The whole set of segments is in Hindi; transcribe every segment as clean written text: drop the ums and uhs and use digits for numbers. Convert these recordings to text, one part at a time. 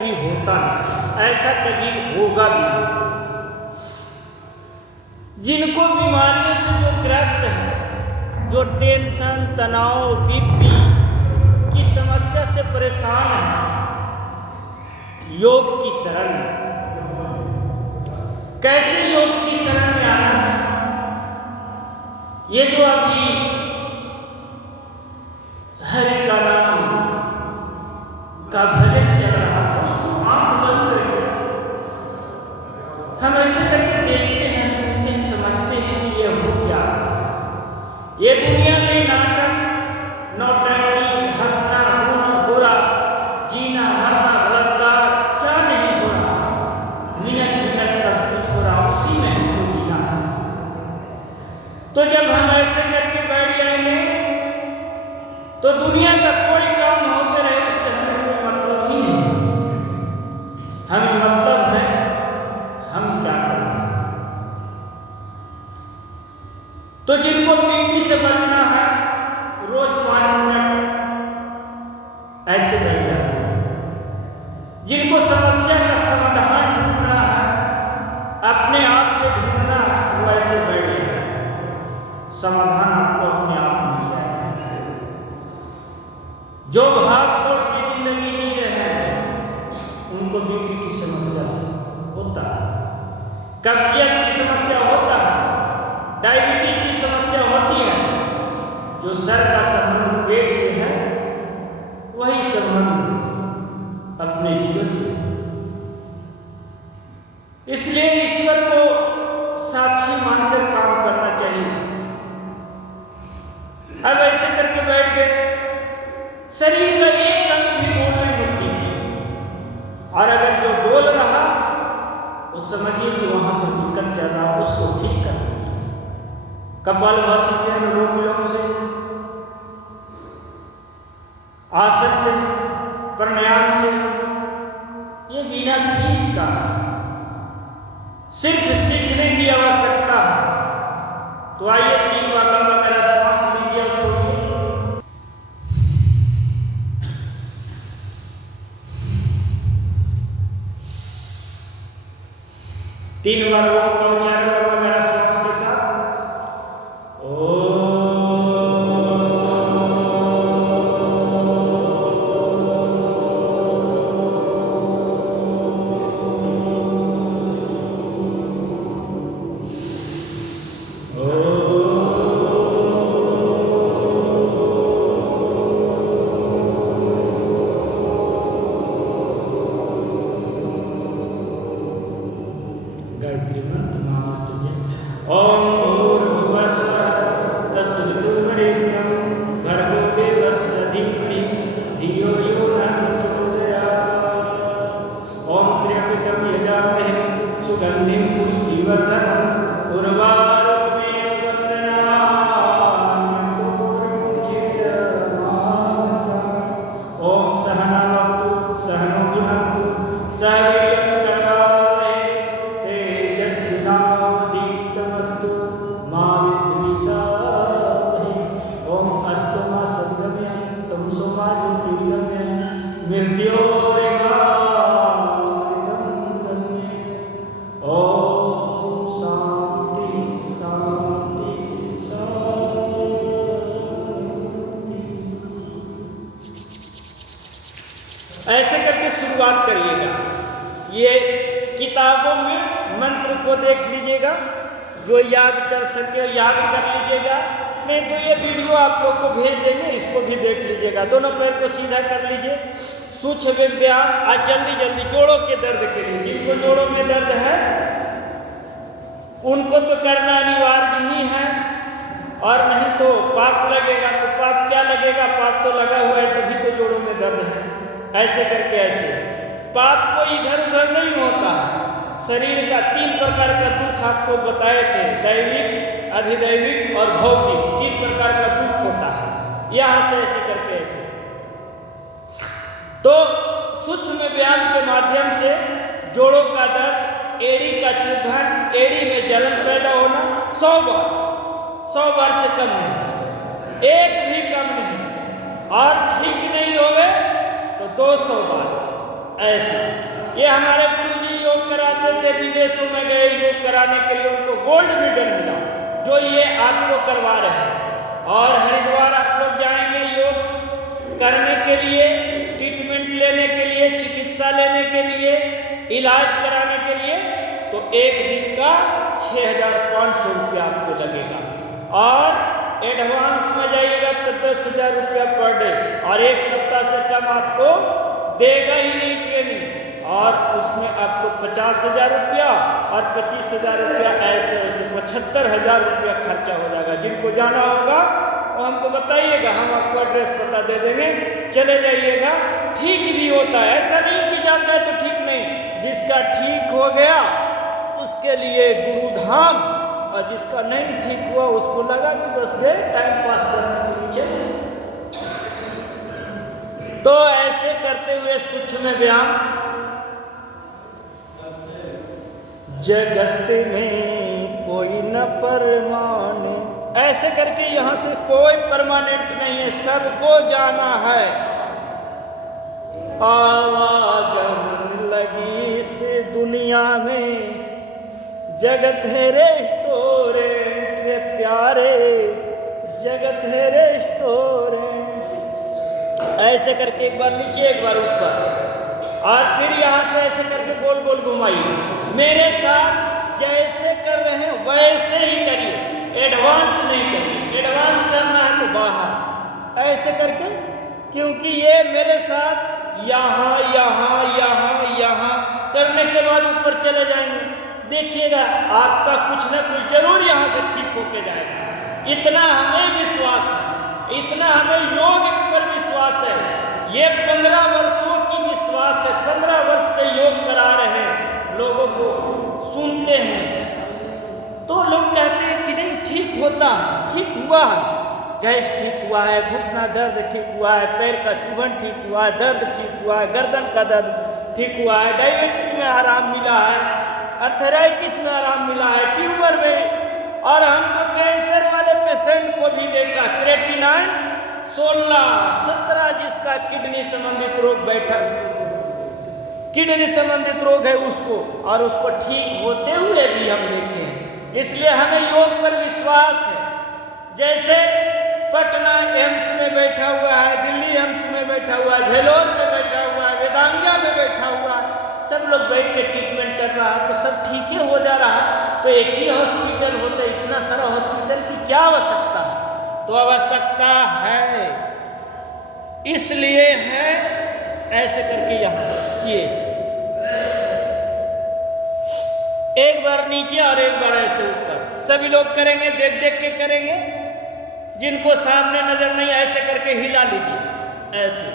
कभी होता नहीं, ऐसा कभी होगा भी नहीं। जिनको बीमारियों से जो ग्रस्त है, जो टेंशन, तनाव, बीपी की समस्या से परेशान है, योग की शरण में। कैसे योग की शरण में आना है? ये जो अभी हरि का नाम का भजन चल रहा था, उसको आंख बंद करके हम ऐसे करके देखते हैं, सुनते हैं, समझते हैं कि ये हो क्या रहा। ये दुनिया में नाटक, नौटंकी, हंसना, बुरा, जीना, मरना, बलात्कार, क्या नहीं हो रहा। मिनट मिनट सब कुछ हो रहा, उसी में हमको जीना है। तो जब हम ऐसे करके बैठ जाएंगे तो दुनिया का कोई काम होते रहे, उससे हमें कोई मतलब ही नहीं। हमें मतलब है हम क्या कर रहे हैं। तो जिनको बीपी से बचना है, रोज 5 मिनट ऐसे बैठ जाए। जिनको समस्या का समाधान ढूंढना है, अपने आप से ढूंढना है, वो ऐसे बैठ जाए, समाधान आपको अपने आप मिल जाएगा। जो भाग दौड़ की जिंदगी जी रहे हैं, उनको बीपी की समस्या से होता है, कब्जियत की समस्या होता है, डायबिटीज की समस्या होती है। जो सर का संबंध पेट से है, वही संबंध अपने जीवन से। इसलिए ईश्वर को साक्षी मानकर काम करना चाहिए। अब ऐसे करके बैठ गए, शरीर का एक अंग भी डोलने मत दीजिए, और अगर जो डोल रहा वो समझिए कि वहां पर दिक्कत चल रहा, उसको ठीक कर दीजिए। कपालभाति से, अनुलोम विलोम से, आसन से, प्राणायाम से, ये बिना फीस का, सिर्फ सीखने की आवश्यकता है। तो आइए 3 बार लंबा मेरा श्वास लीजिए और छोड़िए। 3 बार ओम का उच्चारण करना मेरा श्वास के साथ। ओम। गायत्री मंत्र महामंत्र। ओम भूर्भुवः स्वः तत्सवितुर्वरेण्यं भर्गो देवस्य धीमहि धियो यो नः प्रचोदयात्। ओम त्र्यंबकं यजामहे सुगंधिं पुष्टिवर्धनम् उर्वारुकमेव वन्दनान् मृत्योर्मुक्षेयमामृतम्। ओम सहना भवतु सहनो भुनक्तु सह वीर्यं करवावहै तेजस्विनावधीतमस्तु मा विद्विषावहै। ओम अस्तु मा सद्गमयं तमसो मा ज्योतिर्गमयं मृत्योर्मामृतं गम्यं। ओम शांति शांति शांति। ऐसे करके शुरुआत करिएगा। ये किताबों में मंत्र को देख लीजिएगा, जो याद कर सके याद कर लीजिएगा, नहीं तो ये वीडियो आप लोग को भेज देंगे, इसको भी देख लीजिएगा। दोनों पैर को सीधा कर लीजिए, सूक्ष्म व्यायाम। आज जल्दी जल्दी जोड़ों के दर्द के लिए, जिनको जोड़ों में दर्द है उनको तो करना अनिवार्य ही है, और नहीं तो पाप लगेगा। तो पाप क्या लगेगा? पाप तो लगा हुआ है, तभी तो जोड़ों में दर्द है। ऐसे करके ऐसे पाप को इधर उधर नहीं होता। शरीर का 3 प्रकार का दुख आपको बताए थे, दैविक, अधिदैविक और भौतिक। 3 प्रकार का दुख होता है। यहां से ऐसे करके ऐसे, तो सूक्ष्म व्यायाम के माध्यम से जोड़ों का दर्द, एड़ी का चुभन, एड़ी में जलन पैदा होना 100 बार से कम नहीं, एक भी कम नहीं, और ठीक नहीं होवे तो 200 बार। ऐसे। ये हमारे गुरुजी योग कराते थे, विदेशों में गए योग कराने के लिए, उनको गोल्ड मेडल मिला, जो ये आपको करवा रहे हैं। और हरिद्वार आप लोग जाएंगे योग करने के लिए, ट्रीटमेंट लेने के लिए, चिकित्सा लेने के लिए, इलाज कराने के लिए, तो एक दिन का 6,500 रुपया आपको लगेगा। और एडवांस में जाइएगा तो 10,000 रुपया पर डे, और एक सप्ताह से कम आपको देगा ही नहीं ट्रेनिंग। और उसमें आपको 50,000 रुपया और 25,000 रुपया ऐसे वैसे 75,000 रुपया खर्चा हो जाएगा। जिनको जाना होगा वो हमको बताइएगा, हम आपको एड्रेस पता दे देंगे, चले जाइएगा। ठीक भी होता है, ऐसा नहीं कि जाता है तो ठीक नहीं। जिसका ठीक हो गया उसके लिए गुरुधाम, और जिसका नहीं ठीक हुआ उसको लगा कि बस गए टाइम पास करने के लिए। तो ऐसे करते हुए सूक्ष्म व्यायाम, जगत में कोई न परमानेंट, ऐसे करके यहाँ से कोई परमानेंट नहीं है, सबको जाना है। आवागमन लगी इस दुनिया में, जगत है रेस्टोरेंट रे प्यारे, जगत है रेस्टोरेंट। ऐसे करके एक बार नीचे एक बार ऊपर, और फिर यहाँ से ऐसे करके गोल गोल घुमाइए। मेरे साथ जैसे कर रहे हैं वैसे ही करिए, एडवांस नहीं करिए। एडवांस करना है तो बाहर ऐसे करके, क्योंकि ये मेरे साथ यहाँ यहाँ यहाँ यहाँ करने के बाद ऊपर चले जाएंगे। देखिएगा आपका कुछ न कुछ जरूर यहाँ से ठीक होके जाएगा। इतना हमें विश्वास है, इतना हमें योग पर विश्वास है। ये 15 वर्षों की विश्वास है, 15 वर्ष से योग करा रहे हैं, लोगों को सुनते हैं तो लोग कहते हैं कि नहीं ठीक होता है, ठीक हुआ है, गैस ठीक हुआ है, घुटना दर्द ठीक हुआ है, पैर का चुभन ठीक हुआ है, दर्द ठीक हुआ है, गर्दन का दर्द ठीक हुआ है, डायबिटीज में आराम मिला है, अर्थराइटिस में आराम मिला है, ट्यूमर में। और हम तो कैंसर वाले पेशेंट को भी देखा, क्रेटिनाइन 16-17, जिसका किडनी संबंधित रोग बैठा, किडनी संबंधित रोग है उसको, और उसको ठीक होते हुए भी हम देखे हैं। इसलिए हमें योग पर विश्वास है। जैसे पटना एम्स में बैठा हुआ है, दिल्ली एम्स में बैठा हुआ है, भेलोर में बैठा हुआ है, वेदांगा में बैठा हुआ है, सब लोग बैठ के ट्रीटमेंट कर रहा है, तो सब ठीक ही हो जा रहा है। तो एक ही हॉस्पिटल होता है, इतना सारा हॉस्पिटल की क्या आवश्यकता है? तो आवश्यकता है, इसलिए है ऐसे करके यहाँ ये एक बार नीचे और एक बार ऐसे ऊपर, सभी लोग करेंगे, देख देख के करेंगे। जिनको सामने नजर नहीं ऐसे करके हिला लीजिए ऐसे।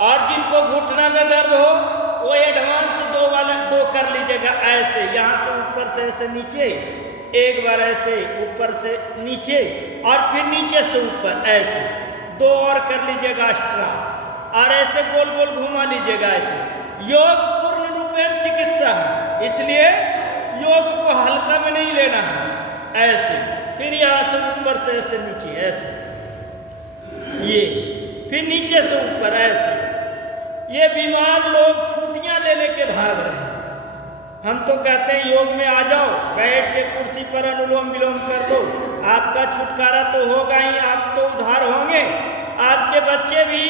और जिनको घुटना में दर्द हो वो एडवांस 2 कर लीजिएगा ऐसे, यहाँ से ऊपर से ऐसे नीचे, एक बार ऐसे ऊपर से नीचे और फिर नीचे से ऊपर ऐसे 2 और कर लीजिएगा एक्स्ट्रा, और ऐसे गोल गोल घुमा लीजिएगा ऐसे। योग पूर्ण रूपेण चिकित्सा है, इसलिए योग को हल्का में नहीं लेना है ऐसे। फिर यहाँ से ऊपर से ऐसे नीचे ऐसे, ये फिर नीचे से ऊपर ऐसे। ये बीमार लोग छुट्टियां ले लेके भाग रहे हैं। हम तो कहते हैं योग में आ जाओ, बैठ के कुर्सी पर अनुलोम विलोम कर दो, आपका छुटकारा तो होगा ही, आप तो उद्धार होंगे। आपके बच्चे भी,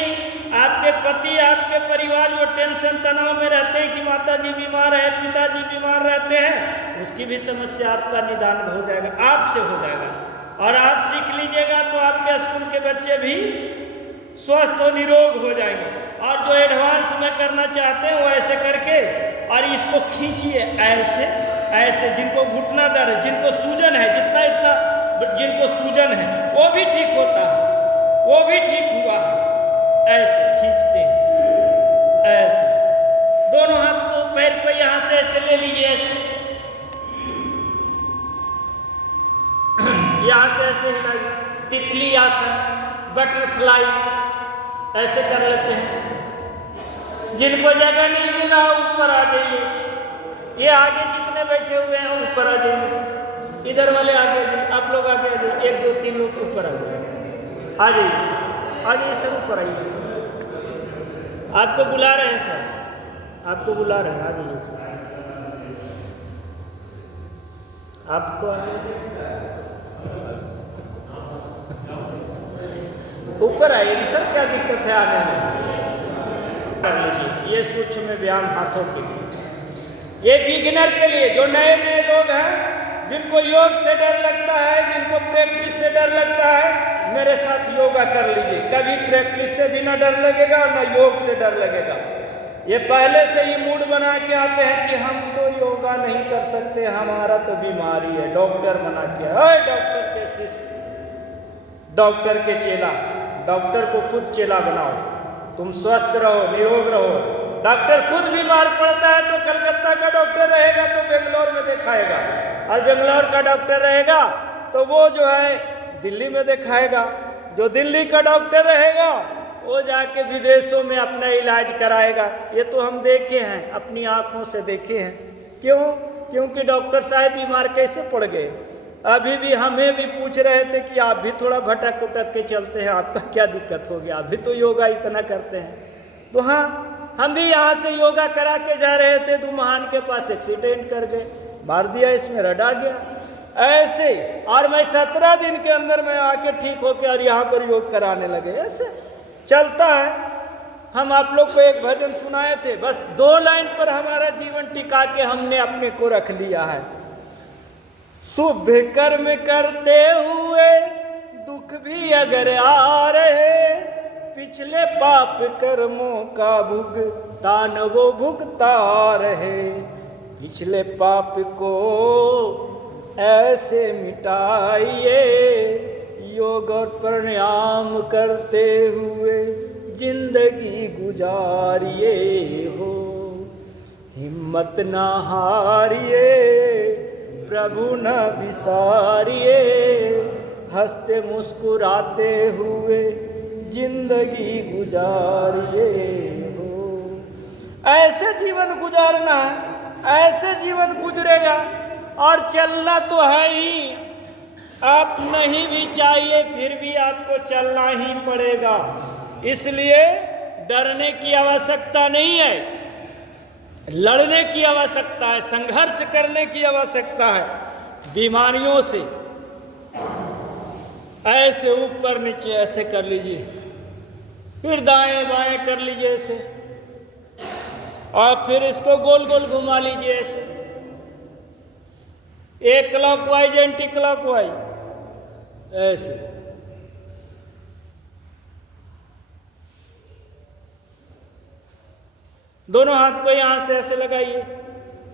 आपके पति, आपके परिवार जो टेंशन तनाव में रहते हैं कि माताजी बीमार है, पिताजी बीमार रहते हैं, उसकी भी समस्या आपका निदान हो जाएगा, आपसे हो जाएगा। और आप सीख लीजिएगा तो आपके स्कूल के बच्चे भी स्वस्थ और निरोग हो जाएंगे। और जो एडवांस में करना चाहते हैं वो ऐसे करके, और इसको खींचिए ऐसे ऐसे। जिनको घुटना दर्द है, जिनको सूजन है, जितना इतना जिनको सूजन है वो भी ठीक होता है, वो भी ठीक हुआ है। ऐसे खींचते हैं ऐसे, दोनों हाथ को पैर को यहाँ से ऐसे ले लीजिए ऐसे, यहाँ से ऐसे हिलाइए। तितली आसन, बटरफ्लाई ऐसे कर लेते हैं। जिनको जगह नहीं मिला ऊपर आ जाइए, ये आगे जितने बैठे हुए हैं ऊपर आ जाइए, इधर वाले आगे जाइए, आप लोग आगे आ जाइए, 1 2 3 लोग ऊपर आ जाइए, आ जाइए, आ जाइए सब ऊपर आइए। आपको बुला रहे हैं सर, आपको बुला रहे हैं, आ जाइए। आपको आ जाइए, ऊपर आइए सर, क्या दिक्कत है आने में? कर लीजिए ये सूक्ष्म व्यायाम हाथों के लिए, ये बिगिनर के लिए, जो नए नए लोग हैं, जिनको योग से डर लगता है, जिनको प्रैक्टिस से डर लगता है, मेरे साथ योगा कर लीजिए। कभी प्रैक्टिस से भी ना डर लगेगा और ना योग से डर लगेगा। ये पहले से ही मूड बना के आते हैं कि हम तो योगा नहीं कर सकते, हमारा तो बीमारी है। डॉक्टर बना के, अरे डॉक्टर के शिष्य, डॉक्टर के चेला, डॉक्टर को खुद चेला बनाओ, तुम स्वस्थ रहो, निरोग रहो। डॉक्टर खुद बीमार पड़ता है तो कलकत्ता का डॉक्टर रहेगा तो बेंगलोर में दिखाएगा, और बेंगलोर का डॉक्टर रहेगा तो वो जो है दिल्ली में दिखाएगा। जो दिल्ली का डॉक्टर रहेगा वो जाके विदेशों में अपना इलाज कराएगा। ये तो हम देखे हैं, अपनी आंखों से देखे हैं। क्यों? क्योंकि डॉक्टर साहब बीमार कैसे पड़ गए। अभी भी हमें भी पूछ रहे थे कि आप भी थोड़ा भटक उटक के चलते हैं, आपका क्या दिक्कत हो गया, अभी तो योगा इतना करते हैं। तो हाँ, हम भी यहाँ से योगा करा के जा रहे थे, दुम्हान के पास एक्सीडेंट कर गए, मार दिया, इसमें रड़ा गया ऐसे। और मैं 17 दिन के अंदर मैं आके ठीक होके और यहाँ पर योग कराने लगे। ऐसे चलता है। हम आप लोग को एक भजन सुनाए थे, बस 2 लाइन पर हमारा जीवन टिका के हमने अपने को रख लिया है। शुभ कर्म करते हुए दुख भी अगर आ रहे, पिछले पाप कर्मों का भुगतान वो भुगता रहे। पिछले पाप को ऐसे मिटाइए, योग और प्राणायाम करते हुए जिंदगी गुजारिए हो। हिम्मत ना हारिए, प्रभु न बिसारिए, हंसते मुस्कुराते हुए जिंदगी गुजारिए हो। ऐसे जीवन गुजारना है, ऐसे जीवन गुजरेगा। और चलना तो है ही, आप नहीं भी चाहिए फिर भी आपको चलना ही पड़ेगा। इसलिए डरने की आवश्यकता नहीं है, लड़ने की आवश्यकता है, संघर्ष करने की आवश्यकता है। बीमारियों से ऐसे ऊपर नीचे ऐसे कर लीजिए, फिर दाएं बाएं कर लीजिए ऐसे, और फिर इसको गोल गोल घुमा लीजिए ऐसे, एक क्लॉकवाइज एंटी क्लॉकवाइज ऐसे। दोनों हाथ को यहां से ऐसे लगाइए,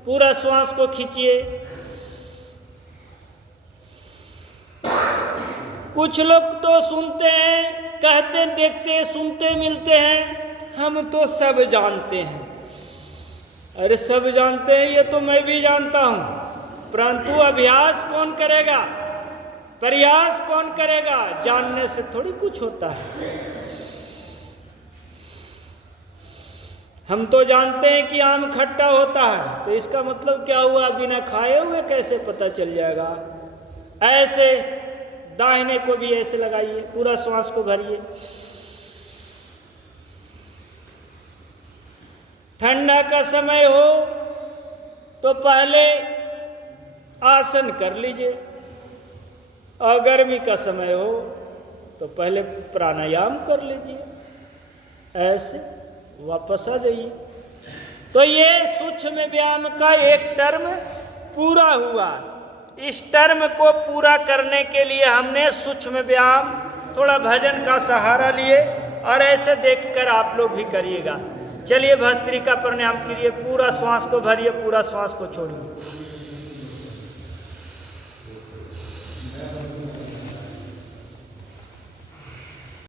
पूरा श्वास को खींचिए। कुछ लोग तो सुनते हैं, कहते देखते सुनते मिलते हैं, हम तो सब जानते हैं। अरे सब जानते हैं, ये तो मैं भी जानता हूं, परंतु अभ्यास कौन करेगा, प्रयास कौन करेगा? जानने से थोड़ी कुछ होता है। हम तो जानते हैं कि आम खट्टा होता है, तो इसका मतलब क्या हुआ? बिना खाए हुए कैसे पता चल जाएगा? ऐसे दाहिने को भी ऐसे लगाइए, पूरा श्वास को भरिए। ठंडा का समय हो तो पहले आसन कर लीजिए, और गर्मी का समय हो तो पहले प्राणायाम कर लीजिए। ऐसे वापस आ जाइए। तो ये सूक्ष्म व्यायाम का एक टर्म पूरा हुआ। इस टर्म को पूरा करने के लिए हमने सूक्ष्म व्यायाम थोड़ा भजन का सहारा लिए, और ऐसे देखकर आप लोग भी करिएगा। चलिए भस्त्रिका प्राणायाम कीजिए, पूरा श्वास को भरिए, पूरा श्वास को छोड़िए।